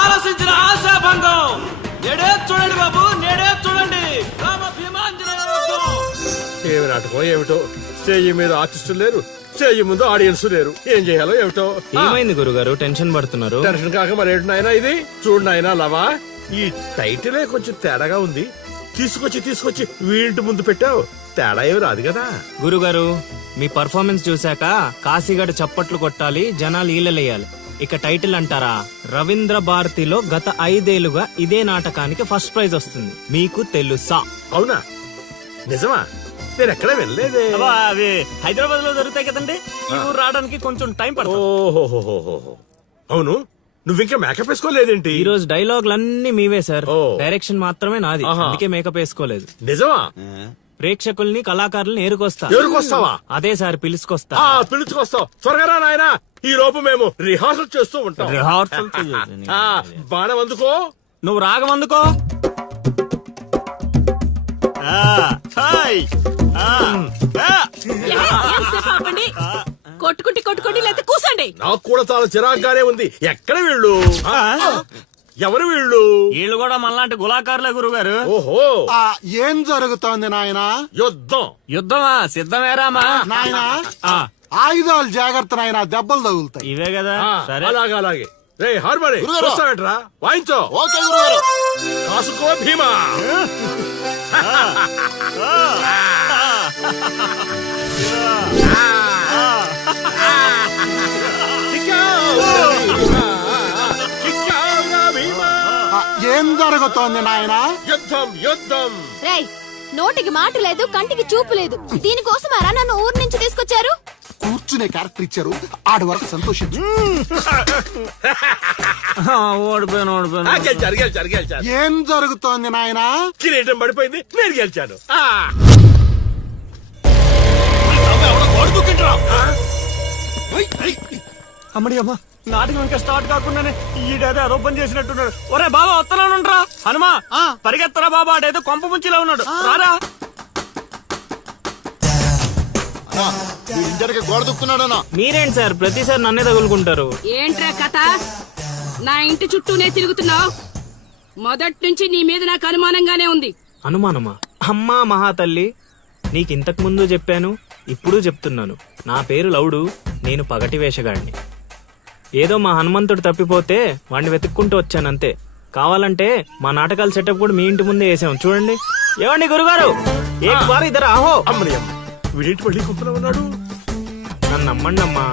ఆలోచించిన ఆశాభంగం. నేడే చూడండి బాబు, నేడే చూడండి. రామ భీమాంజనేయ యుద్ధం. ఏమి నాటకం ఏమిటో, స్టేజ్ మీద ఆర్టిస్టులు లేరు, స్టేజ్ ముందు ఆడియన్స్ లేరు, ఏం చేయాలో ఏమిటో. ఏమైంది గురుగారు, టెన్షన్ పడుతున్నారు? టెన్షన్ కాక మరేంటి నాయనా ఇది? చూడు నాయనా లవా, ఈ టైటిలే కొంచెం తేడాగా ఉంది. తీసుకొచ్చి వీంటి ముందు పెట్టావు, తేడా ఏమి రాదు కదా. గురుగారు, మీ పర్ఫార్మెన్స్ చూశాక కాశీగడ చప్పట్లు కొట్టాలి, జనాలు ఈలలేయాలి. ఇక టైటిల్ అంటారా? రవీంద్ర భారతిలో గత 5 ఏళ్లుగా ఇదే నాటకానికి ఫస్ట్ ప్రైజ్ వస్తుంది. మీకు తెలుసా? అవునా? నిజమా? నేను ఎక్కడ వెళ్ళలేదే. అవి హైదరాబాద్ లో జరుగుతాయి కదండి, ఈ ఊరు రావడానికి కొంచెం టైం పడుతుంది. ఓహోహోహో. అవును, నువ్వింకా మేకప్ వేసుకోలేదేంటి? ఈ రోజు డైలాగులన్నీ మీవే సార్, ఓ. డైరెక్షన్ మాత్రమే నాది, ఆహా. అందుకే మేకప్ వేసుకోలేదు. నిజమా? ప్రేక్షకుల్ని కళాకారుల్ని ఏరుకొస్తా. ఎవరికొస్తావా? అదే సార్, పిలుచుకొస్తా. పిలుచుకొస్తావు, త్వరగా రా నాయనా. ఈ లోపు మేము రిహార్సల్ చేస్తూ ఉంటాం. రిహార్సల్ బాణం అందుకో. నువ్వు రాగం అందుకో. కొట్టుకుంటే లేకపోతే కూసండి. నాకు కూడా చాలా చిరాగ్గానే ఉంది. ఎక్కడ వీళ్ళు? ఎవరు వీళ్ళు? వీళ్ళు కూడా మనలాంటి గులాకారులే గురుగారు. ఓహో, ఏం జరుగుతోంది నాయనా? యుద్ధం. యుద్ధమా? సిద్ధమేరామా? నాయనా ఆయుధాలు జాగ్రత్త నాయనా, దెబ్బలు తగులుతాయి. ఇవే కదా. సరే, అలాగే. రే హార్మోని వస్తావేంట్రా? వాయించో. ఓకే గురుగారు. కాసుకో భీమా. ఏం జరుగుతోంది నాయనా? యుద్ధం. రేయ్, నోటికి మాట లేదు, కంటికి చూపు లేదు. దీనికోసమారా నన్ను ఊరు నుంచి తీసుకొచ్చారు? కూర్చునే క్యారెక్టర్ ఇచ్చారు, ఆడి వరకు సంతోషించు. గెలిచారు. ఏం జరుగుతోంది నాయనా? కిరీటం పడిపోయింది, నేను గెలిచాను. అమ్మడి అమ్మ, నాటకం ఇంకా స్టార్ట్ కాకుండానే ఈడేదో అదోపన్ చేసినట్టున్నాడు. ఒరే బాబా, వస్తున్నానుంట్రా. హనుమా, పరిగెత్తరా బాబా, ఆడేదో కొంప ముంచిలా ఉన్నాడు. రారా. గోడ దుక్కున్నాడనా? మీరేంటి సార్ ప్రతిసారి నన్నే తగులుకుంటారు? ఏంట్రా కథ? నా ఇంటి చుట్టూనే తిరుగుతున్నావు. మొదటి నుంచి నీ మీద నాకు అనుమానంగానే ఉంది. అనుమానమా? అమ్మా మహాతల్లి, నీకింతకు ముందు చెప్పాను, ఇప్పుడు చెప్తున్నాను. నా పేరు లౌడు, నేను పగటి వేషగాడిని. ఏదో మా హనుమంతుడు తప్పిపోతే వాడిని వెతుక్కుంటూ వచ్చానంతే. కావాలంటే మా నాటకాల సెటప్ కూడా మీ ఇంటి ముందే వేసాం, చూడండి. ఏమండి గురుగారు, ఏక్ బార్ ఇద్దరు ఆహో. అమ్మని అమ్మ, వీడేంటి మళ్ళీ కుప్పలో ఉన్నాడు? నన్ను నమ్మండి అమ్మా.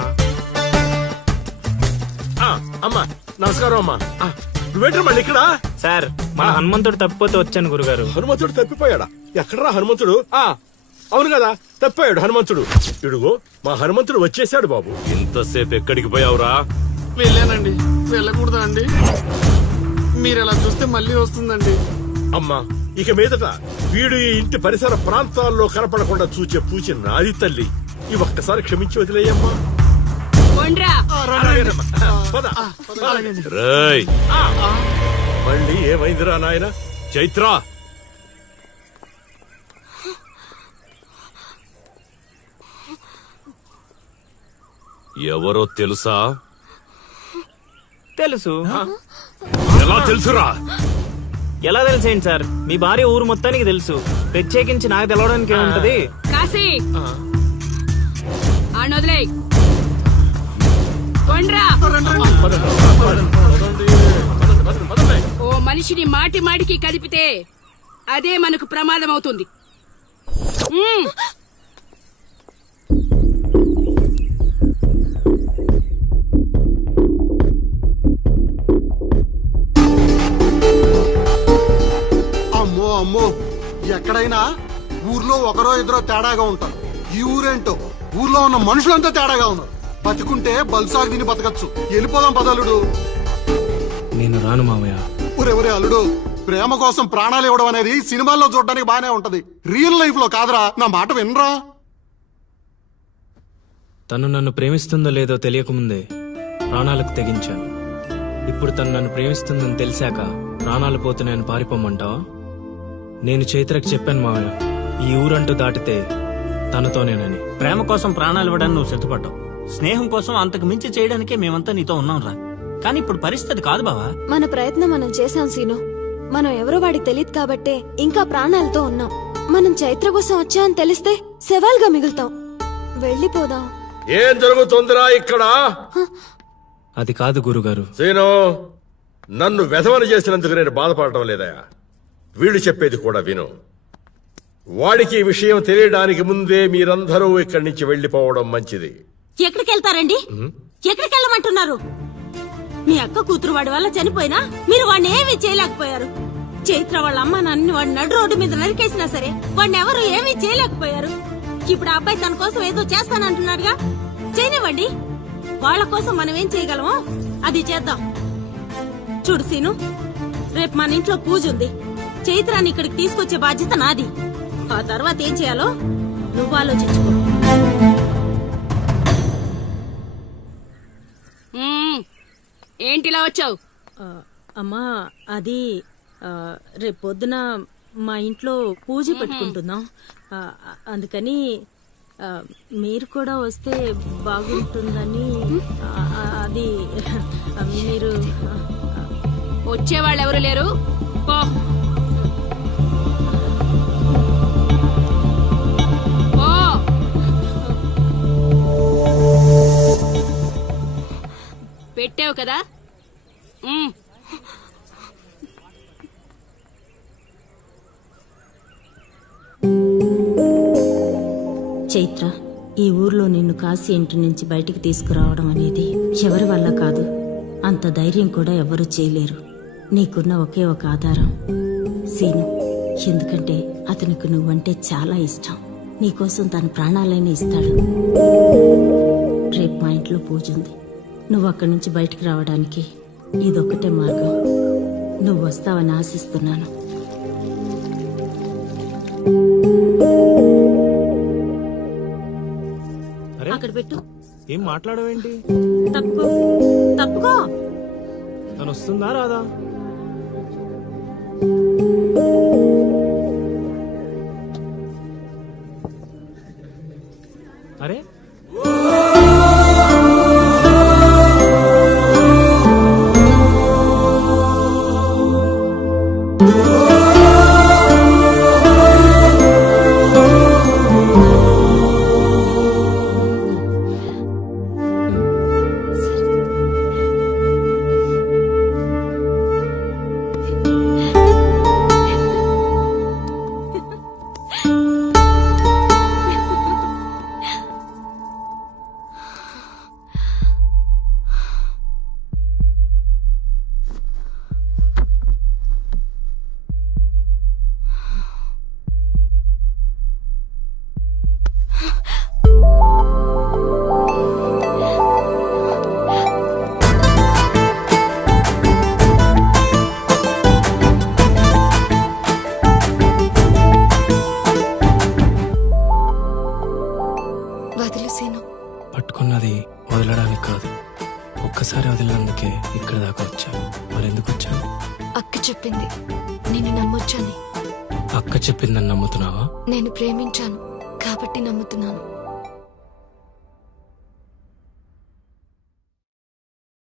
అమ్మా నమస్కారం. అమ్మా నువ్వేంటి మళ్ళీ ఇక్కడ? సార్, మా హనుమంతుడు తప్పిపోతే వచ్చాను గురుగారు. హనుమంతుడు తప్పిపోయాడా? ఎక్కడరా హనుమంతుడు? అవును కదా, తప్పిపోయాడు హనుమంతుడు. ఇడుగో మా హనుమంతుడు వచ్చేసాడు. బాబు, ఇంతసేపు ఎక్కడికి పోయావురా? వెళ్ళానండి. వెళ్ళకూడదా అండి? మీరు ఎలా చూస్తే మళ్ళీ వస్తుందండి. అమ్మా, ఇక మీదట వీడు ఈ ఇంటి పరిసర ప్రాంతాల్లో కనపడకుండా చూచే పూచి నాది తల్లి. ఈ ఒక్కసారి క్షమించి వదిలేయమ్మా. మళ్ళీ ఏమైందిరా నాయన? చైత్ర, ఎవరో తెలుసా? తెలుసు. ఎలా తెలుసురా? ఎలా తెలిసేంటి సార్, మీ భార్య ఊరు మొత్తానికి తెలుసు. ప్రత్యేకించి నాకు తెలవడానికి ఏముంటది? కాశీ, ఆనొదిలే. ఓ మనిషిని మాటి మాటికి కదిపితే అదే మనకు ప్రమాదం అవుతుంది. అమ్మో, ఎక్కడైనా ఊర్లో ఒకరో ఇద్దరో తేడాగా ఉంటారు. ఈ ఊరేంటో ఊర్లో ఉన్న మనుషులంతా తేడాగా ఉన్నారు. బతుకుంటే బల్సాగు తిని బతకచ్చు. వెళ్ళిపోదాం పదలుడు. నేను రాను మామయ్య. ఒరే అల్లుడు, ప్రేమ కోసం ప్రాణాలు ఇవ్వడం అనేది సినిమాల్లో చూడడానికి బానే ఉంటది, రియల్ లైఫ్ లో కాదురా. నా మాట వినరా? తను నన్ను ప్రేమిస్తుందో లేదో తెలియకముందే ప్రాణాలకు తెగించాను. ఇప్పుడు తను నన్ను ప్రేమిస్తుందని తెలిసాక ప్రాణాలు పోతున్నాయని పారిపోమంటావా? నేను చైత్రకు చెప్పాను మావయ్య, ఈ ఊరంటూ దాటితే తనతోనేనని. ప్రేమ కోసం ప్రాణాలు ఇవ్వడానికి నువ్వు సిద్ధపడ్డావు. స్నేహం కోసం అంతకు మించి చేయడానికే మేమంతా నీతో ఉన్నాం రా. కానీ ఇప్పుడు పరిస్థితి కాదు బావా. మన ప్రయత్నం మనం చేశాం సీను. మనం ఎవరో వాడికి తెలియదు కాబట్టే ఇంకా ప్రాణాలతో ఉన్నాం. మనం చైత్ర కోసం వచ్చామని తెలిస్తే శవాలుగా మిగులుతాం. వెళ్ళిపోదాం. ఏం జరుగుతుందిరా ఇక్కడ? అది కాదు గురుగారు. సీను, నన్ను వెధవని చేసినందుకు నేను బాధపడటం లేదయా. వీడు చెప్పేది కూడా విను. వాడికి ఈ విషయం తెలియడానికి ముందే మీరందరూ ఇక్కడి నుంచి వెళ్లిపోవడం మంచిది. ఎక్కడికి వెళ్తారండి? ఎక్కడికి వెళ్ళమంటున్నారు? మీ అక్క కూతురు వాడి వల్ల చనిపోయినా మీరు వాడిని ఏమీ చేయలేకపోయారు. చైత్ర వాళ్ళ అమ్మ నాన్న వాడి నడు రోడ్డు మీద నరికేసినా సరే వాడిని ఎవరు ఏమీ చేయలేకపోయారు. ఇప్పుడు ఆ అబ్బాయి తన కోసం ఏదో చేస్తానంటున్నాడుగా, చేయనివ్వండి. వాళ్ళ కోసం మనం ఏం చేయగలమో అది చేద్దాం. చూడు సీను, రేపు మన ఇంట్లో పూజ ఉంది. చైత్రాన్ని ఇక్కడికి తీసుకొచ్చే బాధ్యత నాది. ఆ తర్వాత ఏం చేయాలో నువ్వు ఆలోచించుకో. ఏంటిలా వచ్చావు? అమ్మా, అది రేపు పొద్దున మా ఇంట్లో పూజ పెట్టుకుంటున్నాం. అందుకని మీరు కూడా వస్తే బాగుంటుందని. అది మీరు వచ్చేవాళ్ళు ఎవరు లేరు, పో. పో. పెట్టావు కదా. చైత్ర, ఈ ఊర్లో నిన్ను కాశీ ఇంటి నుంచి బయటికి తీసుకురావడం అనేది ఎవరి వల్ల కాదు. అంత ధైర్యం కూడా ఎవరూ చేయలేరు. నీకున్న ఒకే ఒక ఆధారం సీను. ఎందుకంటే అతనికి నువ్వంటే చాలా ఇష్టం. నీకోసం తన ప్రాణాలైనా ఇస్తాడు. రేపు మా ఇంట్లో పూజ ఉంది. నువ్వు అక్కడి నుంచి బయటికి రావడానికి ఇదొక్కటే మార్గం. నువ్వు వస్తావని ఆశిస్తున్నాను. అక్కడ పెట్టు. ఏం మాట్లాడవేంటి? తప్పుకో, తప్పుకో. తను వస్తుందా రాదా? అరే, పట్టుకున్నది వదలడానికి కాదు, ఒక్కసారి వదిలినందుకే ఇక్కడ దాకా వచ్చా. మరి ఎందుకు వచ్చాను? అక్క చెప్పింది నేను నమ్మొచ్చని. అక్క చెప్పిందని నమ్ముతున్నావా? నేను ప్రేమించాను కాబట్టి నమ్ముతున్నాను.